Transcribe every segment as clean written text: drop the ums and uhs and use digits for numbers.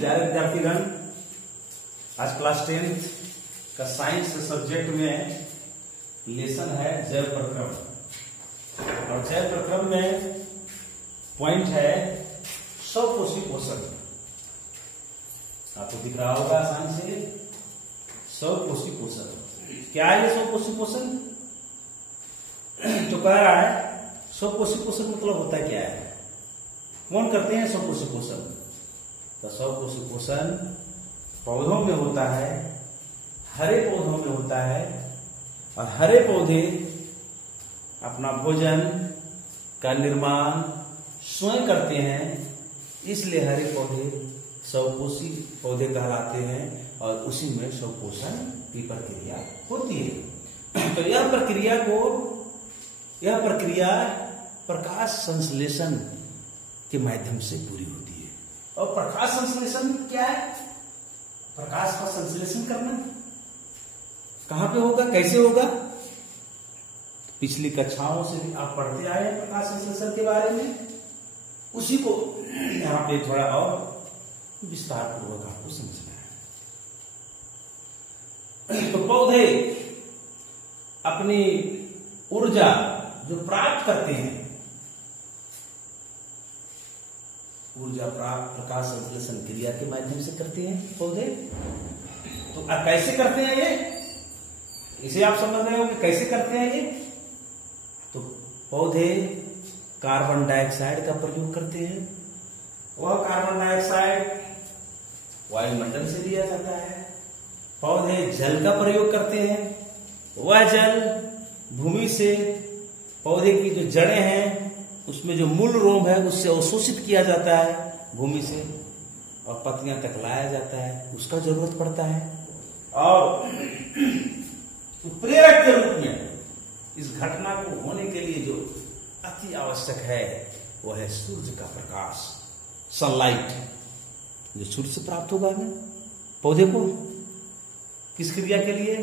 प्यारे विद्यार्थीगण, आज class 10th का साइंस सब्जेक्ट में लेसन है जैव प्रक्रम। और जैव प्रक्रम में पॉइंट है स्वपोषी पोषण। आपको दिख रहा होगा आसानी से, स्वपोषी पोषण। क्या है ये स्वपोषी पोषण? तो कह रहा है स्वपोषी पोषण मतलब होता है क्या है, कौन करते हैं स्वपोषी पोषण? तो स्वपोषी पोषण पौधों में होता है, हरे पौधों में होता है। और हरे पौधे अपना भोजन का निर्माण स्वयं करते हैं, इसलिए हरे पौधे स्वपोषी पौधे कहलाते हैं और उसी में स्वपोषण की प्रक्रिया होती है। तो यह प्रक्रिया प्रकाश संश्लेषण के माध्यम से पूरी होती है। और प्रकाश संश्लेषण क्या है? प्रकाश का संश्लेषण करना कहां पे होगा, कैसे होगा? पिछली कक्षाओं से भी आप पढ़ते आए हैं प्रकाश संश्लेषण के बारे में, उसी को यहां पे थोड़ा और विस्तार पूर्वक आपको समझना है। तो पौधे अपनी ऊर्जा जो प्राप्त करते हैं, ऊर्जा प्राप्त प्रकाश संश्लेषण क्रिया के माध्यम से करते हैं पौधे। तो कैसे करते हैं ये, इसे आप समझ रहे हो कि कैसे करते हैं ये? तो पौधे कार्बन डाइऑक्साइड का प्रयोग करते हैं। वह कार्बन डाइऑक्साइड वायुमंडल से लिया जाता है। पौधे जल का प्रयोग करते हैं। वह जल भूमि से पौधे की जो जड़ें हैं उसमें जो मूल रोम है उससे अवशोषित किया जाता है भूमि से, और पत्तियां तक लाया जाता है, उसका जरूरत पड़ता है। और प्रेरक के रूप में इस घटना को होने के लिए जो अति आवश्यक है वह है सूर्य का प्रकाश, सनलाइट, जो सूर्य से प्राप्त होगा हमें पौधे को। किस क्रिया के लिए?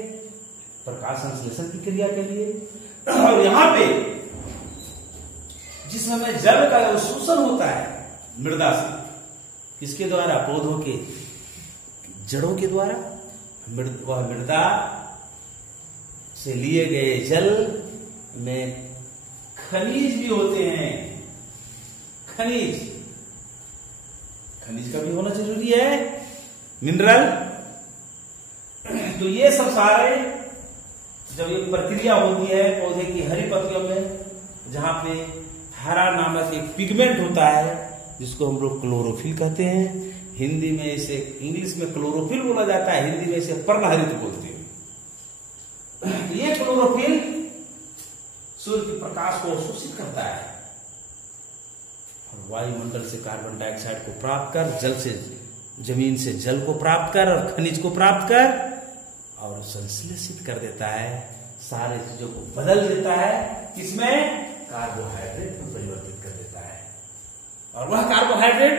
प्रकाश संश्लेषण की क्रिया के लिए। और यहां पे जिस समय जल का अवशोषण होता है मृदा से, किसके द्वारा? पौधों के जड़ों के द्वारा। वह मृदा से लिए गए जल में खनिज भी होते हैं। खनिज का भी होना जरूरी है, मिनरल। तो ये सब सारे जब एक प्रक्रिया होती है पौधे की हरी पत्तियों में, जहां पे हरा नामक एक पिगमेंट होता है जिसको हम लोग क्लोरोफिल कहते हैं। हिंदी में इसे, इंग्लिश में क्लोरोफिल बोला जाता है, हिंदी में इसे पर्णहरित बोलते हैं। ये क्लोरोफिल सूर्य के प्रकाश को अवशोषित करता है और वायुमंडल से कार्बन डाइऑक्साइड को प्राप्त कर, जल से, जमीन से जल को प्राप्त कर और खनिज को प्राप्त कर और संश्लेषित कर देता है, सारे चीजों को बदल देता है। किसमें? कार्बोहाइड्रेट में परिवर्तित कर देता है। और वह कार्बोहाइड्रेट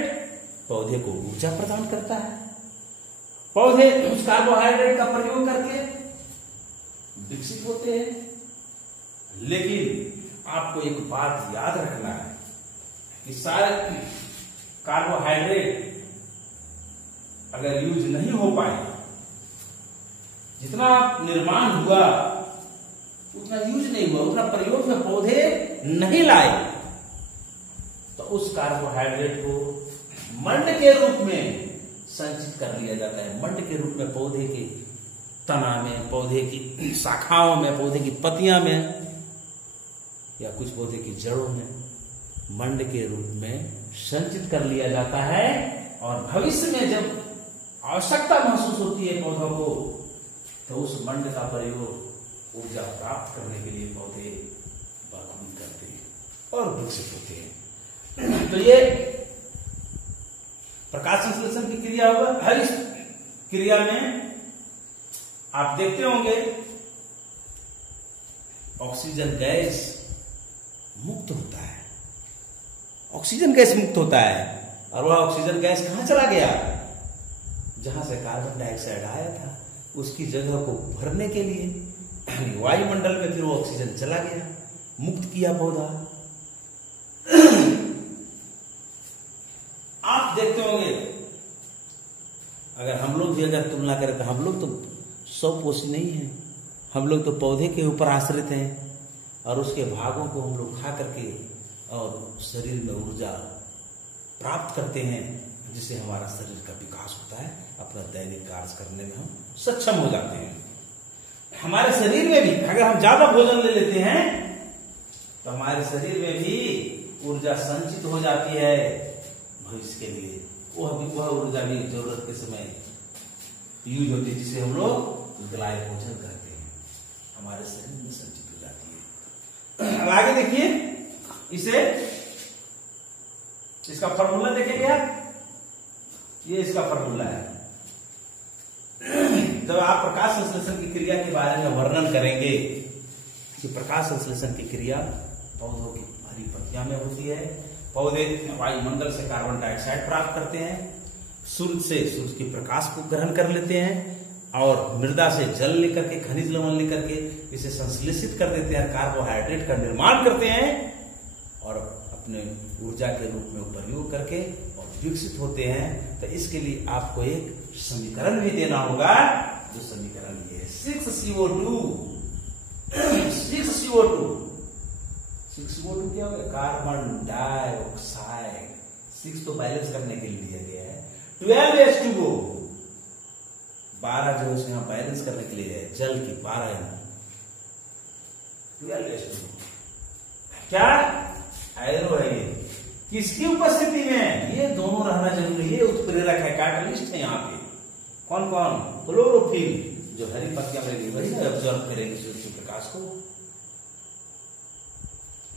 पौधे को ऊर्जा प्रदान करता है। पौधे उस कार्बोहाइड्रेट का प्रयोग करके विकसित होते हैं। लेकिन आपको एक बात याद रखना है कि सारे कार्बोहाइड्रेट अगर यूज नहीं हो पाए, जितना निर्माण हुआ उतना यूज नहीं हुआ, उतना प्रयोग में पौधे नहीं लाए, तो उस कार्बोहाइड्रेट को मंड के रूप में संचित कर लिया जाता है। मंड के रूप में पौधे के तना में, पौधे की शाखाओं में, पौधे की पत्तियां में या कुछ पौधे की जड़ों में मंड के रूप में संचित कर लिया जाता है। और भविष्य में जब आवश्यकता महसूस होती है पौधों को, तो उस मंड का प्रयोग ऊर्जा प्राप्त करने के लिए पौधे बागवानी करते हैं और विकसित होते हैं। तो ये प्रकाश संश्लेषण की क्रिया होगा। हर इस क्रिया में आप देखते होंगे ऑक्सीजन गैस मुक्त होता है। ऑक्सीजन गैस मुक्त होता है और वह ऑक्सीजन गैस कहां चला गया? जहां से कार्बन डाइऑक्साइड आया था उसकी जगह को भरने के लिए वायुमंडल में फिर वो ऑक्सीजन चला गया, मुक्त किया पौधा। आप देखते होंगे की अगर तुलना करें तो हम लोग तो 100% नहीं है, हम लोग तो पौधे के ऊपर आश्रित हैं और उसके भागों को हम लोग खा करके और शरीर में ऊर्जा प्राप्त करते हैं, जिससे हमारा शरीर का विकास होता है, अपना दैनिक कार्य करने में हम सक्षम हो जाते हैं। हमारे शरीर में भी अगर हम ज्यादा भोजन ले लेते हैं तो हमारे शरीर में भी ऊर्जा संचित हो जाती है भविष्य के लिए, वह ऊर्जा भी जरूरत के समय यूज होती है, जिसे हम लोग ग्लाइकोजन कहते हैं, हमारे शरीर में संचित हो जाती है। अब आगे देखिए, इसका फॉर्मूला देखेंगे आप, ये इसका फॉर्मूला है। जब आप प्रकाश संश्लेषण की क्रिया के बारे में वर्णन करेंगे कि प्रकाश संश्लेषण की क्रिया पौधों की हरी पत्तियां में होती है, पौधे वायुमंडल से कार्बन डाइऑक्साइड प्राप्त करते हैं, सूर्य के प्रकाश को ग्रहण कर लेते हैं और मृदा से जल लेकर के, खनिज लवण लेकर के इसे संश्लेषित कर देते हैं, कार्बोहाइड्रेट का निर्माण करते हैं और अपने ऊर्जा के रूप में प्रयोग करके और विकसित होते हैं। तो इसके लिए आपको एक समीकरण भी देना होगा, जो समीकरण ये है 6CO2। 6CO2 क्या होगा? Carbon dioxide. 6 तो बैलेंस करने के लिए दिया गया है। 12H2O 12 जो है यहाँ बैलेंस करने के लिए है, जल की 12 12H2O क्या एरो है ये, किसकी उपस्थिति में? ये दोनों रहना जरूरी है, उत्प्रेरक है, कैटलिस्ट है। यहाँ पे कौन कौन? क्लोरोफिल, जो हरी पत्तियां में वही ऑब्जर्व करेंगे सूर्य के प्रकाश को,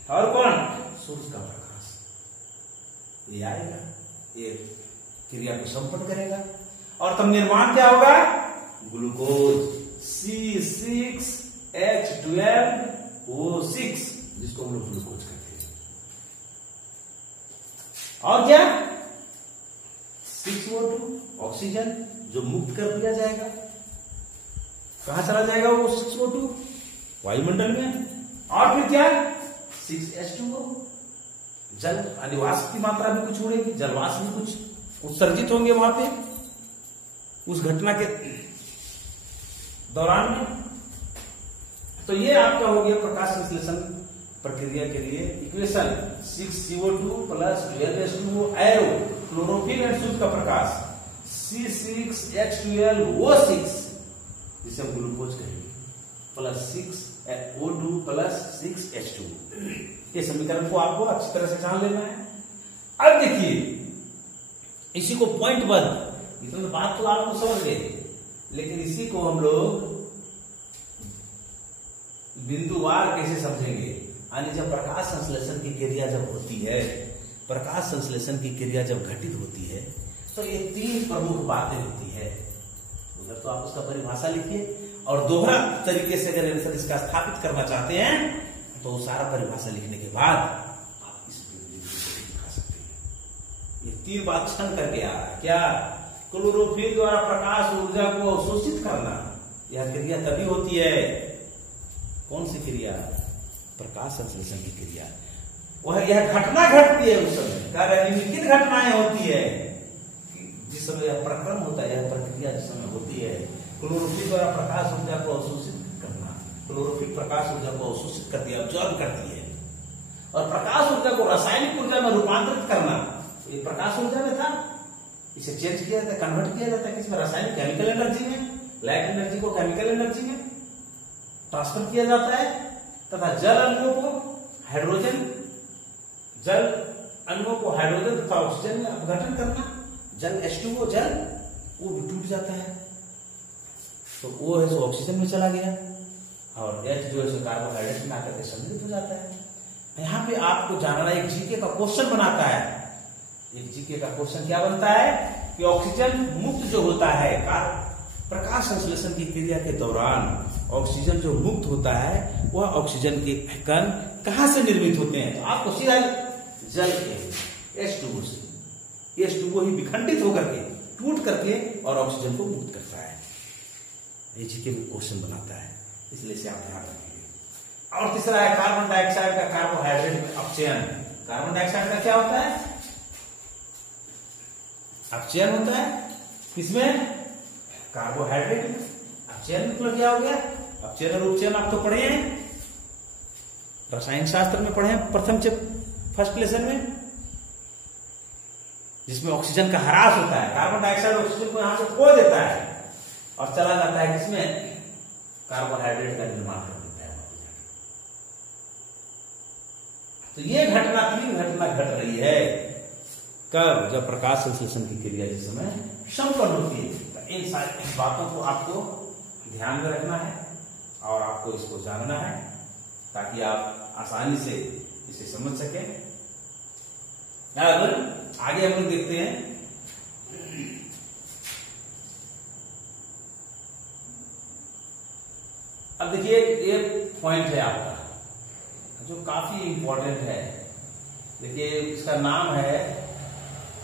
और कौन? सूर्य का प्रकाश, ये आएगा, ये क्रिया को संपन्न करेगा और तब निर्माण क्या होगा? ग्लूकोज C6H12O6, जिसको हम लोग ग्लूकोज कहते हैं। और क्या? 6O2 ऑक्सीजन जो मुक्त कर दिया जाएगा, कहां चला जाएगा वो 6O2? वायुमंडल में। और फिर क्या? 6H2O जल, अधिवास की मात्रा भी कुछ उड़ेगी, जलवाष्प भी कुछ उत्सर्जित होंगे वहां पे उस घटना के दौरान में। तो ये आपका हो गया प्रकाश संश्लेषण प्रक्रिया के लिए equation 6CO2 plus 12H2O arrow, chlorophyll and सूर्य का प्रकाश, C6H12O6 जिसे हम ग्लूकोज कहेंगे, प्लस 6O2 प्लस 6H2। ये समीकरण को आपको अच्छी तरह से जान लेना है। अब देखिए, इसी को पॉइंट बंद, इतना बात तो आपको समझ गए, लेकिन इसी को हम लोग बिंदुवार कैसे समझेंगे? यानी जब प्रकाश संश्लेषण की क्रिया जब होती है, प्रकाश संश्लेषण की क्रिया जब घटित होती है, तो ये 3 प्रमुख बातें होती है। उधर तो आप उसका परिभाषा लिखिए, और दोहरा तरीके से अगर आंसर इसका स्थापित करना चाहते हैं तो सारा परिभाषा लिखने के बाद आप इस दिखा सकते हैं। ये 3 बात छन करके आ रहा है। क्या? क्लोरोफिल द्वारा प्रकाश ऊर्जा को अवशोषित करना, यह क्रिया तभी होती है। कौन सी क्रिया? प्रकाश संश्लेषण की क्रिया। वह यह घटना घटती है उस समय, निम्नलिखित घटनाएं होती है जिस समय यह प्रक्रम होता है, यह प्रक्रिया जिस समय होती है। क्लोरोफिल द्वारा प्रकाश ऊर्जा को अवशोषित करना, क्लोरोफिल प्रकाश ऊर्जा को अवशोषित करती है, ऑब्जॉर्व करती है, और प्रकाश ऊर्जा को रासायनिक ऊर्जा में रूपांतरित करना, ये प्रकाश ऊर्जा में था, इसे चेंज किया जाता है, कन्वर्ट किया जाता है किसमें? रासायनिक केमिकल एनर्जी में, लाइट एनर्जी को केमिकल एनर्जी में ट्रांसफर किया जाता है, तथा जल अणुओं को हाइड्रोजन, जल अणुओं को हाइड्रोजन तथा ऑक्सीजन में अपघटन करना, जल H2O जल वो भी टूट जाता है, तो वो है सो ऑक्सीजन में चला गया, और H जो है सो कार्बोहाइड्रेट में आकर के सम्मिलित हो जाता है। यहाँ पे आपको जानना, एक जीके का क्वेश्चन बनाता है, एक जीके का क्वेश्चन क्या बनता है कि ऑक्सीजन मुक्त जो होता है प्रकाश संश्लेषण की क्रिया के दौरान, ऑक्सीजन जो मुक्त होता है वह ऑक्सीजन के कण कहां से निर्मित होते हैं? तो आपको सीधा जल के H2O से, H2O ही विखंडित होकर के, टूट करके और ऑक्सीजन को मुक्त करता है। ये जीके में क्वेश्चन बनाता है, इसलिए इसे आप ध्यान रखेंगे। और तीसरा है कार्बन डाइऑक्साइड का कार्बोहाइड्रेट में अपचयन। कार्बन डाइऑक्साइड का क्या होता है? अपचयन होता है। किसमें? कार्बोहाइड्रेट। अब चयन में क्या हो गया, अब चयन और उपचयन आप तो पढ़े हैं, रसायन शास्त्र में पढ़े हैं फर्स्ट लेसन में, जिसमें ऑक्सीजन का ह्रास होता है, कार्बन डाइऑक्साइड ऑक्सीजन को यहां से खो देता है और चला जाता है किसमें, कार्बोहाइड्रेट का निर्माण कर देता है। तो ये घटना, तीन घटना घट रही है कब, जब प्रकाश संश्लेषण की क्रिया जिस समय संपन्न होती है। तो इन सारी बातों को आपको ध्यान में रखना है और आपको इसको जानना है ताकि आप आसानी से इसे समझ सकें। अब आगे हम लोग देखते हैं, अब देखिए एक पॉइंट है आपका जो काफी इंपॉर्टेंट है। देखिए इसका नाम है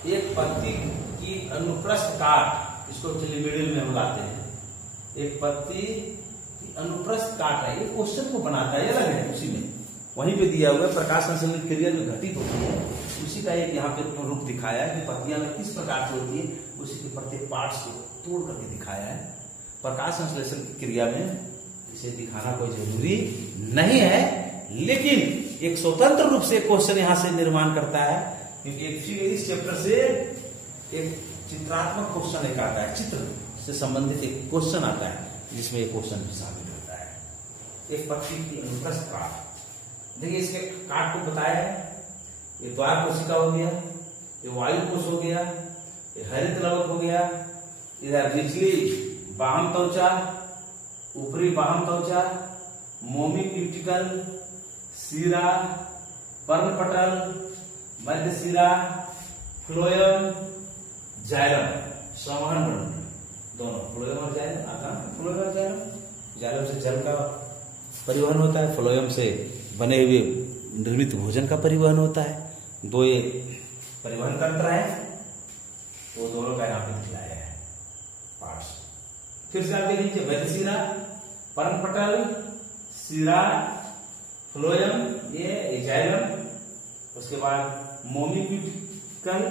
एक पत्ती की अनुप्रस्थ काट, इसको चलिए मिडिल में हम लाते हैं। एक पत्ती की अनुप्रस्थ काट है, ये क्वेश्चन को बनाता है, अलग है, उसी में वहीं पे दिया हुआ है प्रकाश संश्लेषण क्रिया जो घटित होती है उसी का एक यहाँ पे रूप दिखाया है कि पत्तियां में किस प्रकार से होती है, उसी के प्रत्येक पार्ट्स को तोड़ करके दिखाया है। प्रकाश संश्लेषण की क्रिया में इसे दिखाना कोई जरूरी नहीं है, लेकिन एक स्वतंत्र रूप से क्वेश्चन यहां से निर्माण करता है, क्योंकि इस चैप्टर से एक चित्रात्मक क्वेश्चन एक आता है, चित्र से संबंधित एक क्वेश्चन आता है जिसमें एक क्वेश्चन भी शामिल होता है। एक पत्ती की अनुप्रस्थ काट, देखिए इसके काट को बताया है, ये द्वार कोशिका हो गया, ये वायु कोश हो गया, ये हरित लवक हो गया, इधर निचली बाह्य त्वचा, ऊपरी बाह्य त्वचा, मोमी क्यूटिकल, सीरा, पर्णपटल, मध्य सीरा, फ्लोएम, जाइलम, संवहन मंडल, दोनों फ्लोएम और जाइलम आता है। फ्लोएम और जाइलम से जल का परिवहन होता है, फ्लोएम से बने हुए निर्मित भोजन का परिवहन होता है। दो ये परिवहन तंत्र है, वो दोनों का यहाँ पे दिखाया है पार्ट्स। फिर से आप देख लीजिए, मध्य सीरा, पर्णपटल, सीरा, फ्लोएम, ये जाइलम, उसके बाद मोमी क्यूटिकल,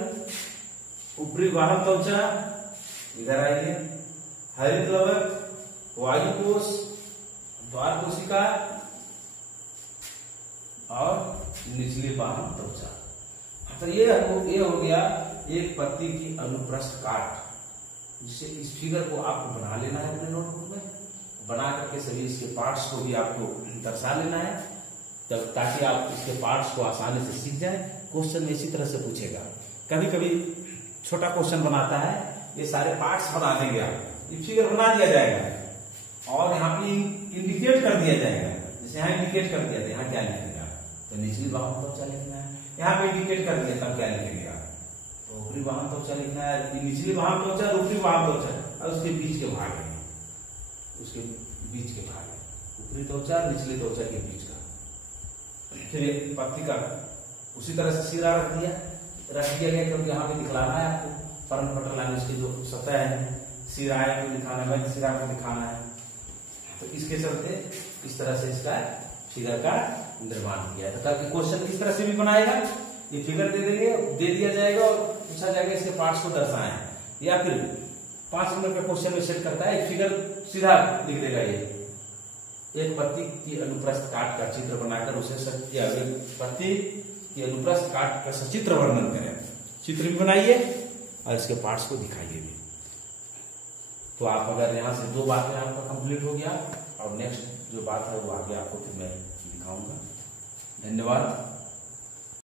ऊपरी बाह्य त्वचा, इधर आइए, हरित लवक, वायु कोश, द्वार कोशिका और निचली बाह्य त्वचा। तो ये हो गया एक पत्ती की अनुप्रस्थ काट, जिससे इस फिगर को आपको बना लेना है अपने नोटबुक में, बना करके सभी इसके पार्ट्स को भी आपको दर्शा लेना है, तब ताकि आप इसके पार्ट्स को आसानी से सीख जाए। क्वेश्चन में इसी तरह से पूछेगा, कभी कभी छोटा क्वेश्चन बनाता है, ये सारे पार्ट्स बना देंगे आप, ये फिगर बना दिया जाएगा और यहाँ पे इंडिकेट कर दिया जाएगा, जैसे यहाँ इंडिकेट कर दिया था, यहाँ क्या लिखेगा, तो निचली बाह्य त्वचा लिखना है, यहाँ पे इंडिकेट कर दिया तब क्या लिखेगा, तो ऊपरी बाह्य त्वचा लिखना है, निचली बाह्य त्वचा, ऊपरी बाह्य त्वचा और उसके बीच के भाग है, उसके बीच के भाग है, ऊपरी त्वचा निचली त्वचा के बीच का। फिर एक पत्ती का उसी तरह से सीरा रख दिया गया, क्योंकि यहाँ पे दिखलाना है आपको पर्णपटल लाइन इसकी जो सतह है, सीरा को दिखाना है, मध्य सीरा को दिखाना है, तो इसके चलते इस तरह से इसका फिगर का निर्माण किया है। ताकि क्वेश्चन इस तरह से भी बनाएगा, ये फिगर दे दिया जाएगा और पूछा जाएगा इसके पार्ट्स को दर्शाएं, या फिर 5 नंबर का क्वेश्चन में सेट करता है, एक फिगर सीधा लिख देगा, ये एक पत्ती की अनुप्रस्थ काट का चित्र बनाकर उसे पत्ती की अनुप्रस्थ काट का सचित्र वर्णन करें, चित्र भी बनाइए और इसके पार्ट्स को दिखाइए भी। तो आप अगर यहाँ से 2 बातें आपका कंप्लीट हो गया, और नेक्स्ट जो बात है वो आगे आपको फिर मैं दिखाऊंगा। धन्यवाद।